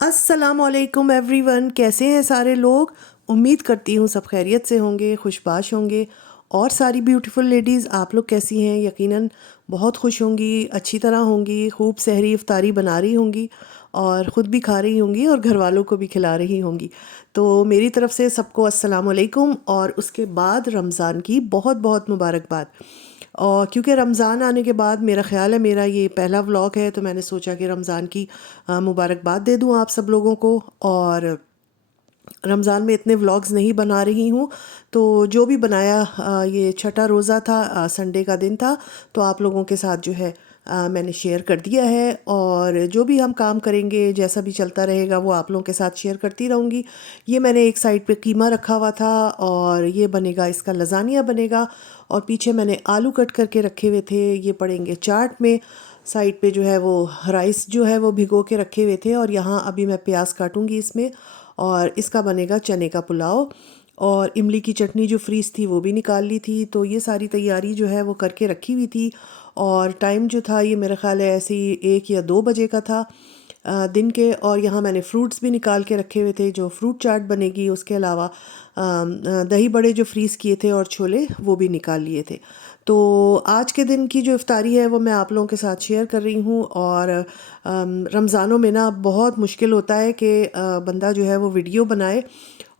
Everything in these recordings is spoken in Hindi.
अस्सलामुअलैकुम एवरीवन, कैसे हैं सारे लोग। उम्मीद करती हूँ सब खैरियत से होंगे, खुशबाश होंगे। और सारी ब्यूटीफुल लेडीज़, आप लोग कैसी हैं? यकीनन बहुत खुश होंगी, अच्छी तरह होंगी, खूब सहरी इफ्तारी बना रही होंगी और ख़ुद भी खा रही होंगी और घर वालों को भी खिला रही होंगी। तो मेरी तरफ़ से सबको अस्सलामुअलैकुम और उसके बाद रमज़ान की बहुत बहुत मुबारकबाद। और क्योंकि रमज़ान आने के बाद मेरा ख़्याल है मेरा ये पहला व्लॉग है, तो मैंने सोचा कि रमज़ान की मुबारकबाद दे दूँ आप सब लोगों को। और रमज़ान में इतने व्लॉग्स नहीं बना रही हूँ, तो जो भी बनाया ये छठा रोज़ा था, संडे का दिन था, तो आप लोगों के साथ जो है मैंने शेयर कर दिया है। और जो भी हम काम करेंगे, जैसा भी चलता रहेगा, वो आप लोगों के साथ शेयर करती रहूँगी। ये मैंने एक साइड पे कीमा रखा हुआ था और ये बनेगा, इसका लज़ानिया बनेगा। और पीछे मैंने आलू कट करके रखे हुए थे, ये पड़ेंगे चाट में। साइड पे जो है वो राइस जो है वो भिगो के रखे हुए थे और यहाँ अभी मैं प्याज काटूंगी इसमें। और इसका बनेगा चने का पुलाव। और इमली की चटनी जो फ्रीज़ थी वो भी निकाल ली थी, तो ये सारी तैयारी जो है वो करके रखी हुई थी। और टाइम जो था ये मेरा ख़्याल है ऐसे ही 1 या 2 बजे का था दिन के। और यहाँ मैंने फ्रूट्स भी निकाल के रखे हुए थे, जो फ्रूट चाट बनेगी। उसके अलावा दही बड़े जो फ्रीज़ किए थे और छोले वो भी निकाल लिए थे। तो आज के दिन की जो इफ्तारी है वो मैं आप लोगों के साथ शेयर कर रही हूँ। और रमज़ानों में ना बहुत मुश्किल होता है कि बंदा जो है वो वीडियो बनाए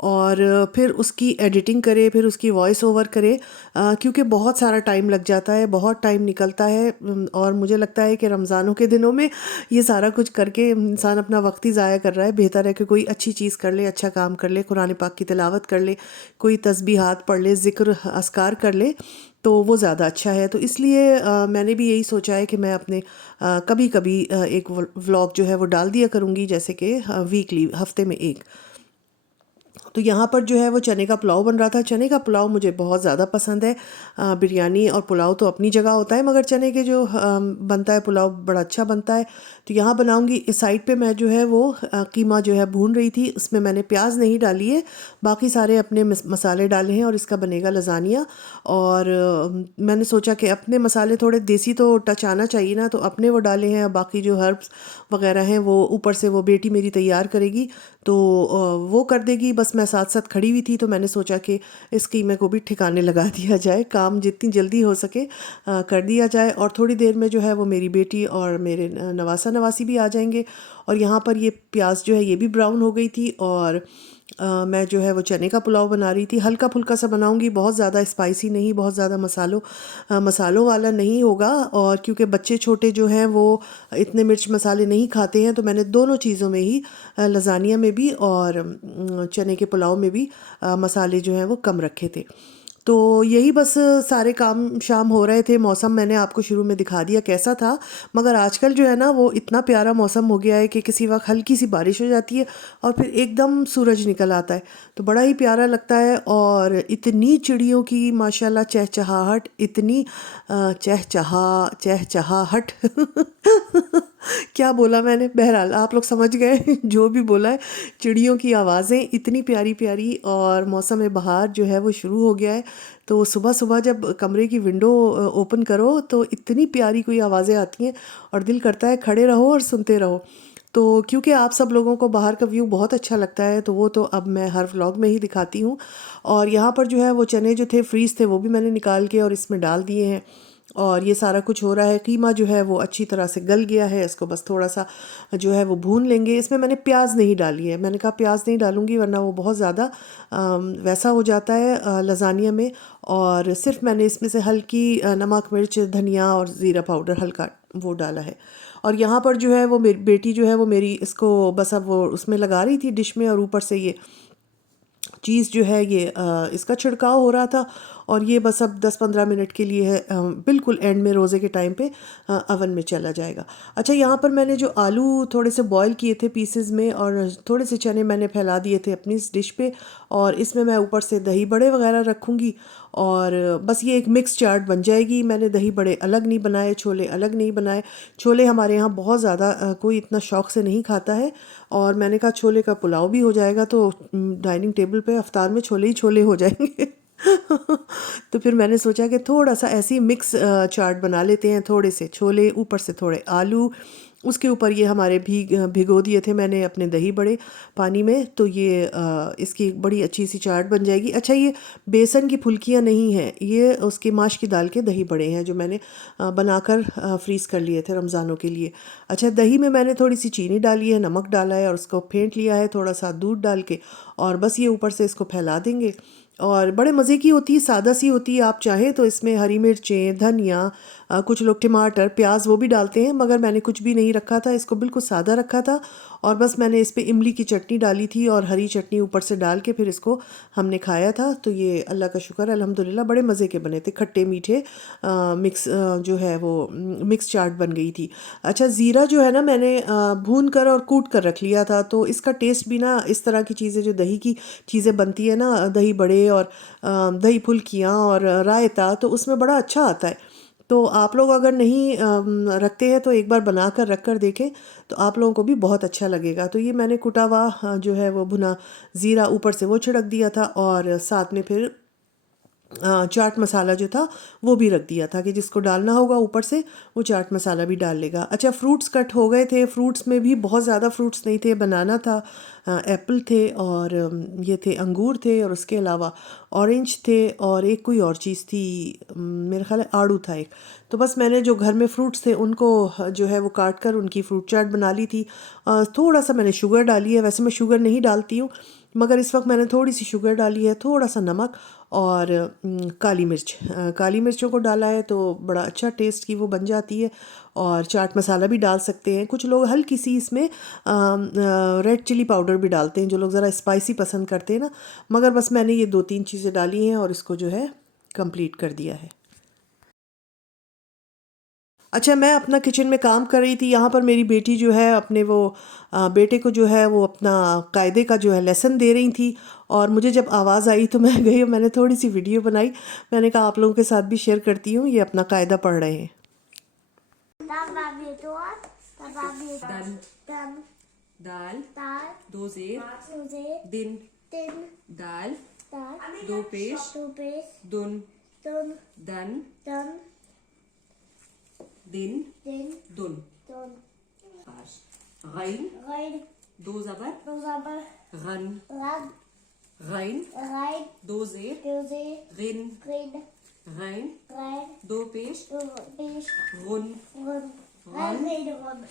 और फिर उसकी एडिटिंग करे, फिर उसकी वॉइस ओवर करे, क्योंकि बहुत सारा टाइम लग जाता है, बहुत टाइम निकलता है। और मुझे लगता है कि रमज़ानों के दिनों में ये सारा कुछ करके इंसान अपना वक्त ही ज़ाया कर रहा है। बेहतर है कि कोई अच्छी चीज़ कर ले, अच्छा काम कर ले, कुरान पाक की तिलावत कर ले, कोई तस्बीहात पढ़ ले, ज़िक्र अस्कार कर ले, तो वो ज़्यादा अच्छा है। तो इसलिए मैंने भी यही सोचा है कि मैं अपने कभी कभी एक व्लॉग जो है वो डाल दिया करूँगी, जैसे कि वीकली, हफ्ते में एक। तो यहाँ पर जो है वो चने का पुलाव बन रहा था। चने का पुलाव मुझे बहुत ज़्यादा पसंद है। बिरयानी और पुलाव तो अपनी जगह होता है, मगर चने के जो बनता है पुलाव बड़ा अच्छा बनता है। तो यहाँ बनाऊँगी। इस साइड पे मैं जो है वो कीमा जो है भून रही थी, उसमें मैंने प्याज नहीं डाली है, बाकी सारे अपने मसाले डाले हैं और इसका बनेगा लज़ानिया। और मैंने सोचा कि अपने मसाले थोड़े देसी तो टच आना चाहिए ना, तो अपने वो डाले हैं। बाकी जो हर्ब्स वगैरह हैं वो ऊपर से वो बेटी मेरी तैयार करेगी, तो वो कर देगी। बस मैं साथ साथ खड़ी हुई थी, तो मैंने सोचा कि इस कीमे को भी ठिकाने लगा दिया जाए, काम जितनी जल्दी हो सके कर दिया जाए। और थोड़ी देर में जो है वो मेरी बेटी और मेरे नवासा नवासी भी आ जाएंगे। और यहाँ पर ये प्याज जो है ये भी ब्राउन हो गई थी। और मैं जो है वो चने का पुलाव बना रही थी, हल्का फुल्का सा बनाऊंगी, बहुत ज़्यादा स्पाइसी नहीं, बहुत ज़्यादा मसालों वाला नहीं होगा। और क्योंकि बच्चे छोटे जो हैं वो इतने मिर्च मसाले नहीं खाते हैं, तो मैंने दोनों चीज़ों में ही, लज़ानिया में भी और चने के पुलाव में भी, मसाले जो हैं वो कम रखे थे। तो यही बस सारे काम शाम हो रहे थे। मौसम मैंने आपको शुरू में दिखा दिया कैसा था, मगर आजकल जो है ना वो इतना प्यारा मौसम हो गया है कि किसी वक्त हल्की सी बारिश हो जाती है और फिर एकदम सूरज निकल आता है, तो बड़ा ही प्यारा लगता है। और इतनी चिड़ियों की माशाल्लाह चहचहाहट, इतनी चहचहाहट क्या बोला मैंने, बहरहाल आप लोग समझ गए जो भी बोला है। चिड़ियों की आवाज़ें इतनी प्यारी प्यारी, और मौसम बहार जो है वो शुरू हो गया है। तो सुबह सुबह जब कमरे की विंडो ओपन करो तो इतनी प्यारी कोई आवाज़ें आती हैं और दिल करता है खड़े रहो और सुनते रहो। तो क्योंकि आप सब लोगों को बाहर का व्यू बहुत अच्छा लगता है, तो वो तो अब मैं हर व्लॉग में ही दिखाती हूँ। और यहाँ पर जो है वो चने जो थे फ्रीज़ थे वो भी मैंने निकाल के और इसमें डाल दिए हैं। और ये सारा कुछ हो रहा है। कीमा जो है वो अच्छी तरह से गल गया है, इसको बस थोड़ा सा जो है वो भून लेंगे। इसमें मैंने प्याज नहीं डाली है, मैंने कहा प्याज नहीं डालूंगी वरना वो बहुत ज़्यादा वैसा हो जाता है लज़ानिया में। और सिर्फ मैंने इसमें से हल्की नमक मिर्च धनिया और ज़ीरा पाउडर हल्का वो डाला है। और यहाँ पर जो है वो मेरी बेटी जो है वो मेरी इसको बस अब वो उसमें लगा रही थी डिश में, और ऊपर से ये चीज़ जो है ये इसका छिड़काव हो रहा था। और ये बस अब 10-15 मिनट के लिए है, बिल्कुल एंड में रोज़े के टाइम पे अवन में चला जाएगा। अच्छा, यहाँ पर मैंने जो आलू थोड़े से बॉईल किए थे पीसेस में और थोड़े से चने मैंने फैला दिए थे अपनी इस डिश पे, और इसमें मैं ऊपर से दही बड़े वगैरह रखूँगी और बस ये एक मिक्स चाट बन जाएगी। मैंने दही बड़े अलग नहीं बनाए, छोले अलग नहीं बनाए। छोले हमारे यहाँ बहुत ज़्यादा कोई इतना शौक़ से नहीं खाता है, और मैंने कहा छोले का पुलाव भी हो जाएगा तो डाइनिंग टेबल पे अफ्तार में छोले ही छोले हो जाएंगे। तो फिर मैंने सोचा कि थोड़ा सा ऐसी मिक्स चाट बना लेते हैं, थोड़े से छोले, ऊपर से थोड़े आलू, उसके ऊपर ये हमारे भिगो दिए थे मैंने अपने दही बड़े पानी में, तो ये इसकी एक बड़ी अच्छी सी चाट बन जाएगी। अच्छा, ये बेसन की फुल्कियाँ नहीं हैं, ये उसकी माश की दाल के दही बड़े हैं जो मैंने बनाकर फ्रीज़ कर लिए थे रमज़ानों के लिए। अच्छा, दही में मैंने थोड़ी सी चीनी डाली है, नमक डाला है और उसको फेंट लिया है थोड़ा सा दूध डाल के, और बस ये ऊपर से इसको फैला देंगे और बड़े मज़े की होती है, सादा सी होती है। आप चाहें तो इसमें हरी मिर्चें, धनिया, कुछ लोग टमाटर, प्याज वो भी डालते हैं, मगर मैंने कुछ भी नहीं रखा था, इसको बिल्कुल सादा रखा था। और बस मैंने इस पे इमली की चटनी डाली थी और हरी चटनी ऊपर से डाल के फिर इसको हमने खाया था। तो ये अल्लाह का शुक्र अल्हम्दुलिल्लाह बड़े मज़े के बने थे, खट्टे मीठे मिक्स जो है वो मिक्स चाट बन गई थी। अच्छा, ज़ीरा जो है ना मैंने भून कर और कूट कर रख लिया था, तो इसका टेस्ट भी ना इस तरह की चीज़ें जो दही की चीज़ें बनती है ना, दही बड़े और दही फुल्कियाँ और रायता, तो उसमें बड़ा अच्छा आता है। तो आप लोग अगर नहीं रखते हैं तो एक बार बना कर रख कर देखें, तो आप लोगों को भी बहुत अच्छा लगेगा। तो ये मैंने कुटा हुआ जो है वो भुना ज़ीरा ऊपर से वो छिड़क दिया था, और साथ में फिर चाट मसाला जो था वो भी रख दिया था कि जिसको डालना होगा ऊपर से वो चाट मसाला भी डाल लेगा। अच्छा, फ्रूट्स कट हो गए थे, फ्रूट्स में भी बहुत ज़्यादा फ्रूट्स नहीं थे, बनाना था, एप्पल थे और ये थे अंगूर थे, और उसके अलावा ऑरेंज थे और एक कोई और चीज़ थी, मेरे ख्याल है आड़ू था एक। तो बस मैंने जो घर में फ्रूट्स थे उनको जो है वो काट कर उनकी फ्रूट चाट बना ली थी। थोड़ा सा मैंने शुगर डाली है, वैसे मैं शुगर नहीं डालती हूँ, मगर इस वक्त मैंने थोड़ी सी शुगर डाली है, थोड़ा सा नमक और काली मिर्च, काली मिर्चों को डाला है तो बड़ा अच्छा टेस्ट की वो बन जाती है। और चाट मसाला भी डाल सकते हैं, कुछ लोग हल्की सी इसमें रेड चिली पाउडर भी डालते हैं, जो लोग ज़रा स्पाइसी पसंद करते हैं ना, मगर बस मैंने ये 2-3 चीज़ें डाली हैं और इसको जो है कंप्लीट कर दिया है। अच्छा, मैं अपना किचन में काम कर रही थी, यहाँ पर मेरी बेटी जो है अपने वो बेटे को जो है वो अपना कायदे का जो है लेसन दे रही थी, और मुझे जब आवाज़ आई तो मैं गई और मैंने थोड़ी सी वीडियो बनाई। मैंने कहा आप लोगों के साथ भी शेयर करती हूँ, ये अपना कायदा पढ़ रहे हैं। दन, दाल, दो ज़ेर, दिन, दाल, दो पेश, दुन, दन, दिन, दुन, गैन, दो ज़बर, गन, गैन, दो ज़ेर, गिन, गैन, दो पेश, गुन,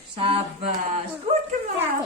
शाबाश, गुड gemacht.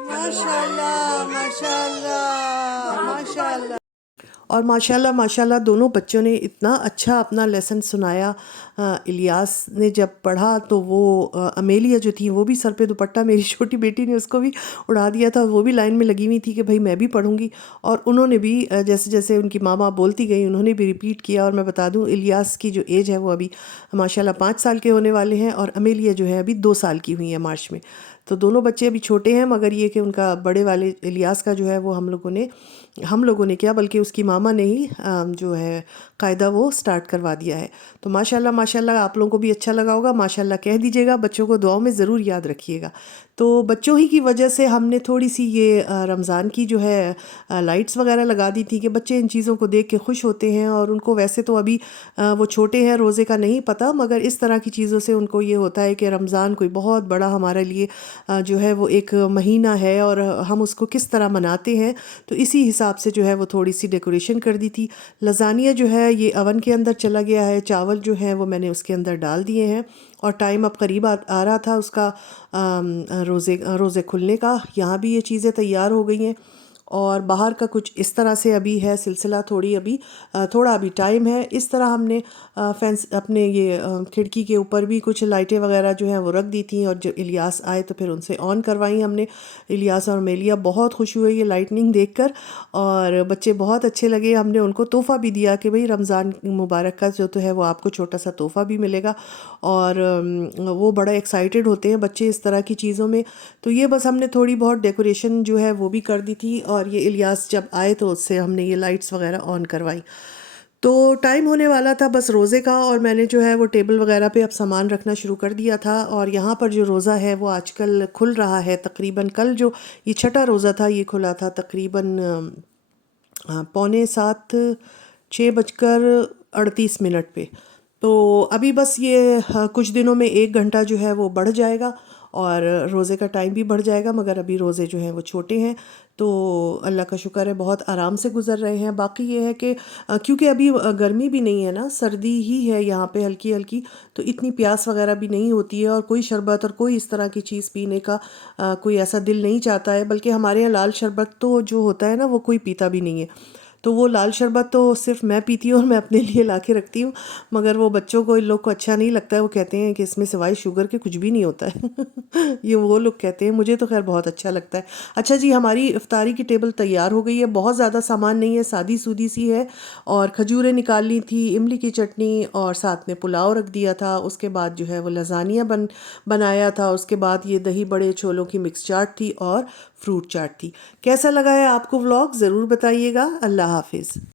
माशाल्लाह माशाल्लाह माशाल्लाह। और माशाल्लाह माशाल्लाह दोनों बच्चों ने इतना अच्छा अपना लेसन सुनाया। इलियास ने जब पढ़ा तो वो अमेलिया जो थी वो भी सर पे दुपट्टा, मेरी छोटी बेटी ने उसको भी उड़ा दिया था, वो भी लाइन में लगी हुई थी कि भाई मैं भी पढ़ूंगी, और उन्होंने भी जैसे जैसे उनकी मामा बोलती गई उन्होंने भी रिपीट किया। और मैं बता दूं इलियास की जो एज है वो अभी माशाल्लाह 5 साल के होने वाले हैं, और अमेलिया जो है अभी 2 साल की हुई है मार्च में। तो दोनों बच्चे अभी छोटे हैं, मगर ये कि उनका बड़े वाले इलियास का जो है वो हम लोगों ने क्या बल्कि उसकी मामा ने ही जो है कायदा वो स्टार्ट करवा दिया है। तो माशाल्लाह माशाल्लाह आप लोगों को भी अच्छा लगा होगा, माशाल्लाह कह दीजिएगा, बच्चों को दुआओं में ज़रूर याद रखिएगा। तो बच्चों ही की वजह से हमने थोड़ी सी ये रमज़ान की जो है लाइट्स वगैरह लगा दी थी कि बच्चे इन चीज़ों को देख के खुश होते हैं, और उनको वैसे तो अभी वो छोटे हैं, रोज़े का नहीं पता, मगर इस तरह की चीज़ों से उनको ये होता है कि रमज़ान कोई बहुत बड़ा हमारे लिए जो है वो एक महीना है और हम उसको किस तरह मनाते हैं। तो इसी हिसाब से जो है वो थोड़ी सी डेकोरेशन कर दी थी। लज़ानिया जो है ये अवन के अंदर चला गया है, चावल जो है वो मैंने उसके अंदर डाल दिए हैं, और टाइम अब करीब आ रहा था उसका रोज़े खुलने का। यहाँ भी ये चीज़ें तैयार हो गई हैं, और बाहर का कुछ इस तरह से अभी है सिलसिला, थोड़ा अभी टाइम है। इस तरह हमने फेंस अपने ये खिड़की के ऊपर भी कुछ लाइटें वगैरह जो हैं वो रख दी थी, और जब इलियास आए तो फिर उनसे ऑन करवाई हमने। इलियास और मेलिया बहुत खुश हुए ये लाइटनिंग देखकर, और बच्चे बहुत अच्छे लगे। हमने उनको तोहफ़ा भी दिया कि भाई रमज़ान मुबारक का जो तो है वो आपको छोटा सा तोहफ़ा भी मिलेगा, और वो बड़ा एक्साइटेड होते हैं बच्चे इस तरह की चीज़ों में। तो ये बस हमने थोड़ी बहुत डेकोरेशन जो है वो भी कर दी थी, और ये इलियास जब आए तो उससे हमने ये लाइट्स वगैरह ऑन करवाई। तो टाइम होने वाला था बस रोज़े का, और मैंने जो है वो टेबल वगैरह पे अब सामान रखना शुरू कर दिया था। और यहाँ पर जो रोज़ा है वो आजकल खुल रहा है तकरीबन, कल जो ये छठा रोज़ा था ये खुला था तकरीबन 6:45 6:38 पे। तो अभी बस ये कुछ दिनों में 1 घंटा जो है वो बढ़ जाएगा, और रोज़े का टाइम भी बढ़ जाएगा, मगर अभी रोज़े जो हैं वो छोटे हैं। तो अल्लाह का शुक्र है बहुत आराम से गुज़र रहे हैं। बाकी ये है कि क्योंकि अभी गर्मी भी नहीं है ना, सर्दी ही है यहाँ पे हल्की हल्की, तो इतनी प्यास वगैरह भी नहीं होती है, और कोई शरबत और कोई इस तरह की चीज़ पीने का कोई ऐसा दिल नहीं चाहता है। बल्कि हमारे यहाँ लाल शरबत तो जो होता है ना वो कोई पीता भी नहीं है। तो वो लाल शरबत तो सिर्फ मैं पीती हूँ और मैं अपने लिए ला के रखती हूँ, मगर वो बच्चों को, इन लोग को अच्छा नहीं लगता है। वो कहते हैं कि इसमें सिवाय शुगर के कुछ भी नहीं होता है ये वो लोग कहते हैं, मुझे तो खैर बहुत अच्छा लगता है। अच्छा जी, हमारी इफ्तारी की टेबल तैयार हो गई है। बहुत ज़्यादा सामान नहीं है, सादी सूदी सी है, और खजूरें निकाल ली थी, इमली की चटनी, और साथ में पुलाव रख दिया था। उसके बाद जो है वो लज़ानिया बनाया था। उसके बाद ये दही बड़े छोलों की मिक्स चाट थी, और फ्रूट चाट थी। कैसा लगा है आपको व्लॉग, ज़रूर बताइएगा। अल्लाह हाफिज़।